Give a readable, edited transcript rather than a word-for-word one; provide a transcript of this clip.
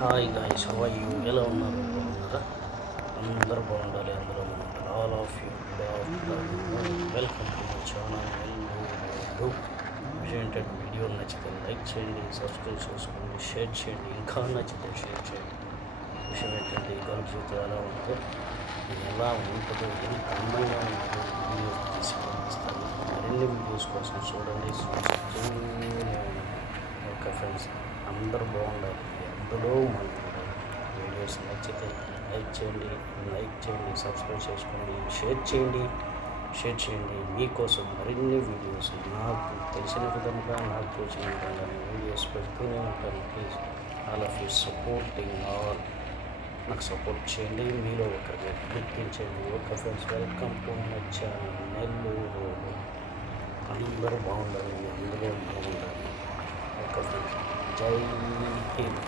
Hi guys, how are you? ఎలా ఉన్నారు? బాగున్నారా? అందరూ బాగుండాలి, అందరూ బాగుండాలి. All of you good afternoon. Welcome to my channel Nellore. విషయం ఏంటంటే వీడియో నచ్చితే లైక్ చేయండి, సబ్స్క్రైబ్ చేసుకోండి, షేర్ చేయండి, ఇంకా నచ్చితే షేర్ చేయండి. విషయం ఏంటంటే ఈ గల్ఫ్ జీవితం ఎలా ఉంటుందో ఎంత అందంగా ఉంటుందో వీడియోస్ తీసి పంపిస్తాను. మరిన్ని వీడియోస్ కోసం చూడండి, చూస్తూనే ఉండండి. ఓకే ఫ్రెండ్స్, అందరూ బాగుండాలి, అందులో మనం ఉండాలి. వీడియోస్ నచ్చితే లైక్ చేయండి, సబ్స్క్రైబ్ చేసుకోండి, షేర్ చేయండి. మీకోసం మరిన్ని వీడియోస్ నాకు తెలిసిన విధంగా, నాకు తోచిన విధంగా నేను వీడియోస్ పెడుతూనే ఉంటాను. Please all of you supporting all. నాకు సపోర్ట్ చేయండి, మీలో ఒకరిని గుర్తించండి. Okay friends, welcome to my channel Nellore. అందరూ బాగుండాలి, అందులో మనం ఉండాలి. ఓకే ఫ్రెండ్స్, జై హింద్.